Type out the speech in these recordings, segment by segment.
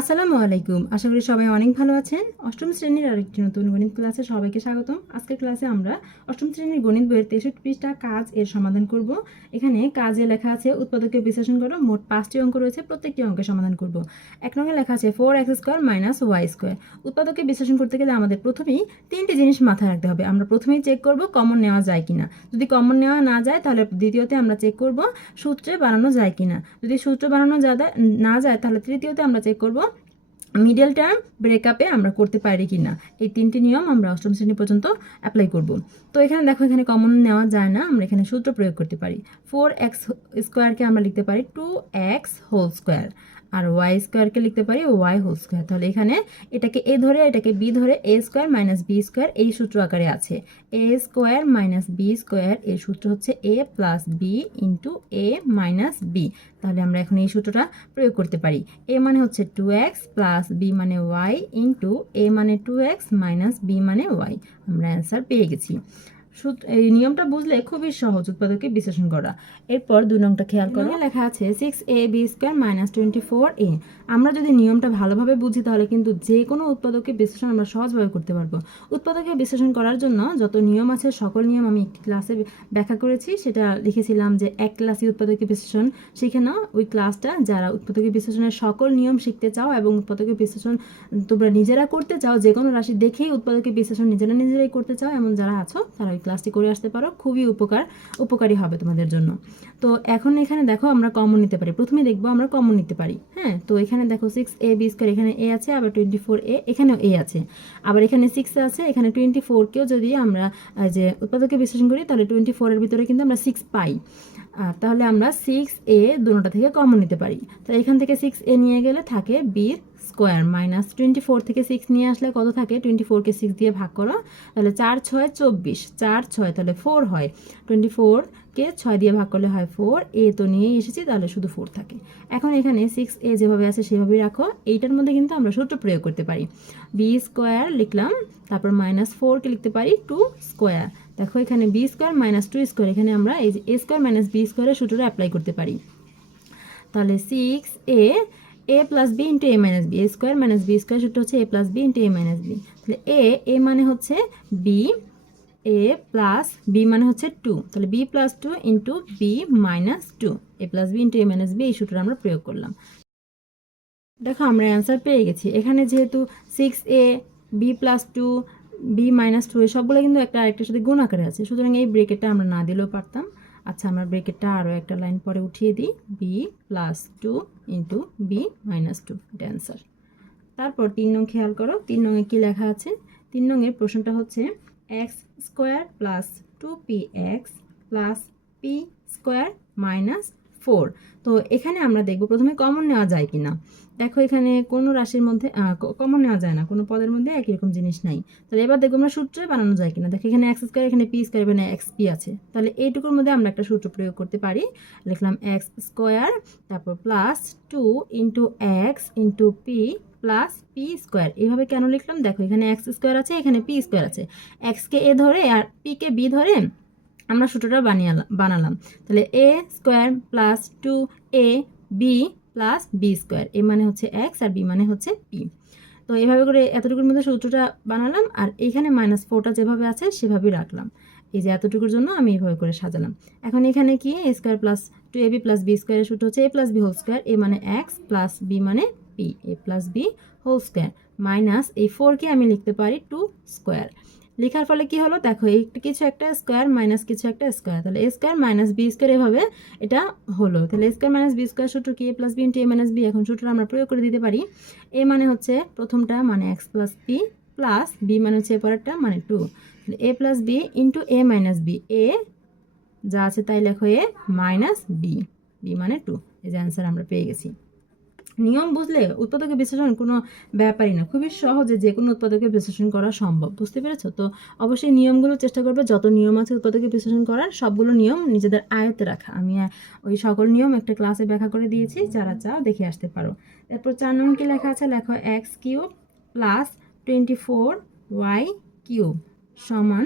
আসসালামু আলাইকুম। আশা করি সবাই অনেক ভালো আছেন। অষ্টম শ্রেণির আরেকটি নতুন গণিত ক্লাসে সবাইকে স্বাগতম। আজকের ক্লাসে আমরা অষ্টম শ্রেণির গণিত বইয়ের তেষট্টি পৃষ্ঠা কাজ এর সমাধান করব। এখানে কাজে লেখা আছে উৎপাদকে বিশ্লেষণ করো, মোট পাঁচটি অঙ্ক রয়েছে, প্রত্যেকটি অঙ্কের সমাধান করব। এক নঙ্গে লেখা আছে four x square minus y square. উৎপাদকে বিশ্লেষণ করতে গেলে আমাদের প্রথমেই তিনটি জিনিস মাথায় রাখতে হবে। আমরা প্রথমেই চেক করব কমন নেওয়া যায় কিনা। যদি কমন নেওয়া না যায়, তাহলে দ্বিতীয়তে আমরা চেক করব সূত্রে বানানো যায় কিনা। যদি সূত্র বানানো যা না যায়, তাহলে তৃতীয়তে আমরা চেক করব মিডল টার্ম ব্রেকআপে আমরা করতে পারি কি না এই তিনটি নিয়ম আমরা অষ্টম শ্রেণি পর্যন্ত অ্যাপ্লাই করব। তো এখানে দেখো, এখানে কমন নেওয়া যায় না, আমরা এখানে সূত্র প্রয়োগ করতে পারি। ফোর এক্স স্কোয়ারকে আমরা লিখতে পারি টু এক্স হোল স্কোয়ার আর ওয়াই স্কোয়ারকে লিখতে পারি ওয়াই হোল স্কোয়ার তাহলে এখানে এটাকে এ ধরে, এটাকে বি ধরে a square minus b square এই সূত্র আকারে আছে। A square minus b square এর সূত্র হচ্ছে a plus b into a minus b তাহলে আমরা এখন এই সূত্রটা প্রয়োগ করতে পারি। এ মানে হচ্ছে টু এক্স প্লাস বি মানে ওয়াই ইন্টু এ মানে টু এক্স মাইনাস বি মানে ওয়াই আমরা অ্যান্সার পেয়ে গেছি। এই নিয়মটা বুঝলে খুবই সহজ উৎপাদকে বিশ্লেষণ করা। এরপর দুই নংটা খেয়াল করো। লেখা আছে six a b square minus twenty four a আমরা যদি নিয়মটা ভালোভাবে বুঝি তাহলে কিন্তু যে কোনো উৎপাদকে বিশ্লেষণ আমরা সহজভাবে করতে পারব। উৎপাদকে বিশ্লেষণ করার জন্য যত নিয়ম আছে, সকল নিয়ম আমি একটি ক্লাসে ব্যাখ্যা করেছি, সেটা লিখেছিলাম যে এক ক্লাসে উৎপাদকে বিশ্লেষণ। শিখে নাও ওই ক্লাসটা যারা উৎপাদকে বিশ্লেষণের সকল নিয়ম শিখতে চাও এবং উৎপাদকে বিশ্লেষণ তোমরা নিজেরা করতে চাও যে কোনো রাশি দেখেই উৎপাদকে বিশ্লেষণ নিজেরা নিজেরাই করতে চাও, এমন যারা আছো তারা ওই ক্লাসটি করে আসতে পারো, খুবই উপকার, উপকারী হবে তোমাদের জন্য। তো এখন এখানে দেখো আমরা কমন নিতে পারি। প্রথমে দেখব আমরা কমন নিতে পারি। হ্যাঁ তো এখানে দেখো সিক্স এ বি স্কোয়ার এখানে এ আছে, আবার টোয়েন্টি ফোর এ এখানেও এ আছে। আবার এখানে সিক্স আছে, এখানে টোয়েন্টি ফোরকেও যদি আমরা যে উৎপাদকে বিশ্লেষণ করি, তাহলে টোয়েন্টি ফোরের ভিতরে কিন্তু আমরা সিক্স পাই। আর তাহলে আমরা সিক্স এ দুটোটা থেকে কমন নিতে পারি। তাহলে এখান থেকে সিক্স এ নিয়ে গেলে থাকে বির স্কোয়ার, মাইনাস টোয়েন্টি ফোর থেকে সিক্স নিয়ে আসলে কত থাকে? টোয়েন্টি ফোরকে সিক্স দিয়ে ভাগ করো, তাহলে চার ছয় চব্বিশ, চার ছয় তাহলে ফোর হয়। টোয়েন্টি ফোরকে ছয় দিয়ে ভাগ করলে হয় ফোর, এ তো নিয়ে এসেছি, তাহলে শুধু ফোর থাকে। এখন এখানে সিক্স এ যেভাবে আছে সেভাবেই রাখো, এইটার মধ্যে কিন্তু আমরা সূত্র প্রয়োগ করতে পারি। বি স্কোয়ার লিখলাম, তারপর মাইনাস ফোরকে লিখতে পারি, টু স্কোয়ার। দেখো এখানে b square minus two square, এখানে আমরা এই এ স্কোয়ার মাইনাস বি স্কোয়ারের সূত্রটা অ্যাপ্লাই করতে পারি। তাহলে six a a plus b into a minus b a square minus b square সূত্র হচ্ছে a plus b into a minus b তাহলে এ এ মানে হচ্ছে বি এ প্লাস বি মানে হচ্ছে টু তাহলে b plus two into b minus two a plus b into a minus b এই সূত্রটা আমরা প্রয়োগ করলাম। দেখো আমরা অ্যান্সার পেয়ে গেছি। এখানে যেহেতু six a b plus two b minus two সবগুলো কিন্তু একটা আরেকটার সাথে গুণ আকারে আছে। সুতরাং এই ব্রেকেটটা আমরা না দিলেও পারতাম। আচ্ছা আমরা ব্রেকেটটা আরও একটা লাইন পরে উঠিয়ে দিই। B plus two into b minus two answer তারপর তিন নং খেয়াল করো, তিন নংয়ে কী লেখা আছে? তিন নংয়ের প্রশ্নটা হচ্ছে x square plus two p x plus p square minus four তো এখানে আমরা দেখব প্রথমে কমন নেওয়া যায় কি না দেখো এখানে কোনো রাশির মধ্যে কমন নেওয়া যায় না। কোনো পদের মধ্যে একই রকম জিনিস নাই। তাহলে এবার দেখব আমরা সূত্রে বানানো যায় কিনা। দেখো এখানে এক্স স্কোয়ার এখানে পি স্কোয়ার এখানে এক্স পি আছে। তাহলে এইটুকুর মধ্যে আমরা একটা সূত্র প্রয়োগ করতে পারি। লিখলাম এক্স স্কোয়ার তারপর plus two into x into p plus p square এইভাবে কেন লিখলাম? দেখো এখানে এক্স স্কোয়ার আছে, এখানে পি স্কোয়ার আছে। এক্সকে এ ধরে আর পিকে বি ধরে আমরা সূত্রটা বানিয়ে বানালাম। তাহলে a square plus two a b plus b square a মানে হচ্ছে এক্স আর বি মানে হচ্ছে পি তো এভাবে করে এতটুকুর মধ্যে সূত্রটা বানালাম আর এখানে মাইনাস ফোরটা যেভাবে আছে সেভাবেই রাখলাম। এই যে এতটুকুর জন্য আমি এইভাবে করে সাজালাম। এখন এখানে কি? A square plus two a b plus b স্কোয়ারের সূত্র হচ্ছে a plus b whole square a মানে এক্স প্লাস বি মানে p a plus b whole square minus এই ফোরকে আমি লিখতে পারি টু স্কোয়ার লেখার ফলে কি হলো? দেখো, এই কিছু একটা স্কোয়ার মাইনাস কিছু একটা স্কোয়ার তাহলে a square minus b square এভাবে এটা হলো। তাহলে a square minus b square সূত্র কি? A plus b into a minus b এখন সূত্র আমরা প্রয়োগ করে দিতে পারি। এ মানে হচ্ছে প্রথমটা মানে x plus p plus b মানে হচ্ছে পরেরটা মানে টু তাহলে a plus b into a minus b a যা আছে তাই লেখো এ মাইনাস বি বি মানে টু এই যে অ্যান্সার আমরা পেয়ে গেছি। নিয়ম বুঝলে উৎপাদকে বিশ্লেষণ কোনো ব্যাপারই না। খুবই সহজে যে কোনো উৎপাদকে বিশ্লেষণ করা সম্ভব, বুঝতে পেরেছ? তো অবশ্যই নিয়মগুলো চেষ্টা করবে, যত নিয়ম আছে উৎপাদকে বিশ্লেষণ করার, সবগুলো নিয়ম নিজেদের আয়ত্তে রাখা। আমি ওই সকল নিয়ম একটা ক্লাসে ব্যাখ্যা করে দিয়েছি, যারা চাও দেখে আসতে পারো। এরপর চার নম্বর কি লেখা আছে? লেখো x cube plus twenty four y cube সমান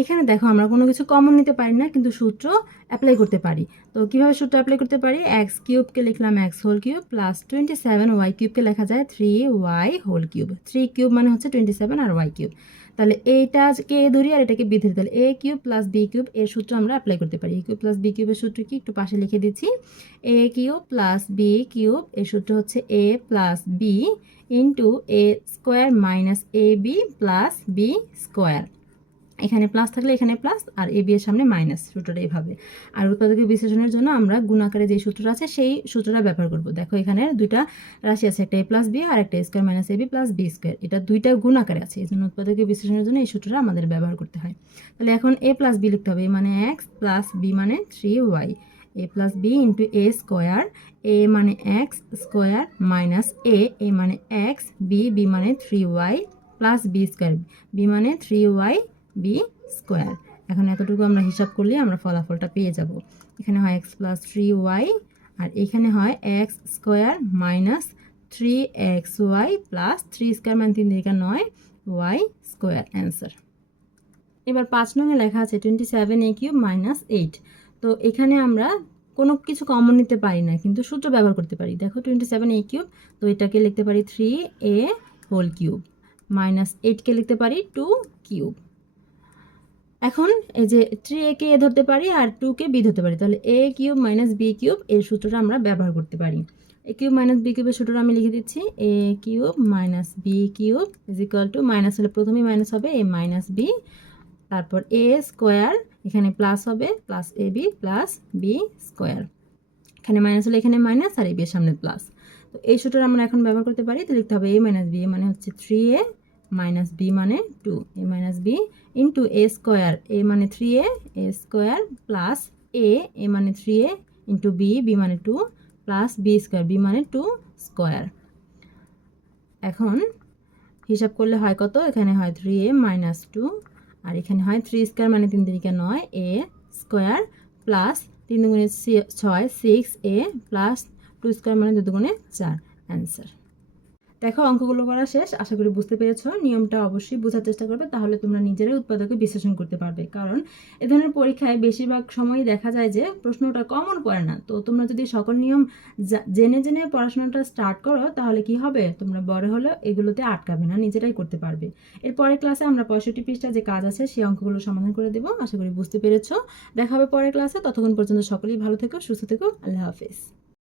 এখানে দেখো আমরা কোনো কিছু কমন নিতে পারি না, কিন্তু সূত্র অ্যাপ্লাই করতে পারি। তো কীভাবে সূত্র অ্যাপ্লাই করতে পারি? এক্স কিউবকে লিখলাম x whole cube plus twenty seven y কিউবকে লেখা যায় three y whole cube three cube মানে হচ্ছে টোয়েন্টি সেভেন আর ওয়াই কিউব তাহলে এইটাকে কে ধরি আর এটাকে বি তাহলে a cube plus b cube এর সূত্র আমরা অ্যাপ্লাই করতে পারি। এ কিউব প্লাস বি কিউবের সূত্র কি? একটু পাশে লিখে দিচ্ছি। A cube plus b cube এর সূত্র হচ্ছে a plus b into a square minus a b plus b square এখানে প্লাস থাকলে এখানে প্লাস আর এ বি এর সামনে মাইনাস সূত্রটা এইভাবে আর উৎপাদকের বিশ্লেষণের জন্য আমরা গুণাকারে যে সূত্রটা আছে, সেই সূত্রটা ব্যবহার করব। দেখো এখানে দুইটা রাশি আছে, একটা এ প্লাস বি আর একটা square minus a b plus b square এটা দুইটা গুণাকারে আছে এই জন্য উৎপাদকের বিশ্লেষণের জন্য এই সূত্রটা আমাদের ব্যবহার করতে হয়। তাহলে এখন এ প্লাস বি লিখতে হবে। এ মানে এক্স প্লাস বি মানে three y a plus b into a square a মানে x square minus a a মানে এক্স বি বি মানে three y plus b square b মানে থ্রি ওয়াই বি স্কোয়ার এখন এতটুকু আমরা হিসাব করলে আমরা ফলাফলটা পেয়ে যাব। এখানে হয় এক্স প্লাস থ্রি ওয়াই আর এখানে হয় x square minus three x y plus three square মানে তিন দিকে নয় ওয়াই স্কোয়ার অ্যান্সার এবার পাঁচ নঙে লেখা আছে twenty seven a cube minus eight তো এখানে আমরা কোনো কিছু কমন নিতে পারি না, কিন্তু সূত্র ব্যবহার করতে পারি। দেখো টোয়েন্টি সেভেন এ কিউব তো এটাকে লিখতে পারি three a whole cube minus এইটকে লিখতে পারি টু কিউব এখন এই যে থ্রি এ কে এ ধরতে পারি আর টু কে বি ধরতে পারি, তাহলে a cube minus b cube এর সূত্রটা আমরা ব্যবহার করতে পারি। এ কিউব মাইনাস বি কিউবের সূত্রটা আমি লিখে দিচ্ছি a cube minus b cube is equal to minus হলে প্রথমেই মাইনাস হবে এ মাইনাস বি তারপর এ স্কোয়ার এখানে প্লাস হবে plus a b plus b square এখানে মাইনাস হলে এখানে মাইনাস আর এ বি সামনে প্লাস তো এই সূত্রটা আমরা এখন ব্যবহার করতে পারি, তো লিখতে হবে এ মাইনাস বি এ মানে হচ্ছে থ্রি এ মাইনাস বি মানে two a minus b into a square a মানে three a a square plus a a মানে three a into b b মানে two plus b square b মানে two square এখন হিসাব করলে হয় কত? এখানে হয় থ্রি এ মাইনাস টু আর এখানে হয় থ্রি স্কোয়ার মানে তিন তিরিকা নয় এ স্কোয়ার প্লাস তিন দুগুণে ছয় six a plus two square মানে দু দুগুণে চার অ্যান্সার দেখো, অঙ্কগুলো করা শেষ। আশা করি বুঝতে পেরেছ। নিয়মটা অবশ্যই বোঝার চেষ্টা করবে, তাহলে তোমরা নিজেরাই উৎপাদকে বিশ্লেষণ করতে পারবে। কারণ এ ধরনের পরীক্ষায় বেশিরভাগ সময়ই দেখা যায় যে প্রশ্নটা কমন পড়ে না। তো তোমরা যদি সকল নিয়ম জেনে জেনে পড়াশোনাটা স্টার্ট করো, তাহলে কি হবে? তোমরা বড় হলে এগুলোতে আটকাবে না, নিজেরাই করতে পারবে। এর পরের ক্লাসে আমরা পঁয়ষট্টি পৃষ্ঠা যে কাজ আছে সেই অঙ্কগুলো সমাধান করে দেবো। আশা করি বুঝতে পেরেছ। দেখা হবে পরের ক্লাসে ততক্ষণ পর্যন্ত সকলেই ভালো থেকো, সুস্থ থেকো। আল্লাহ হাফিজ।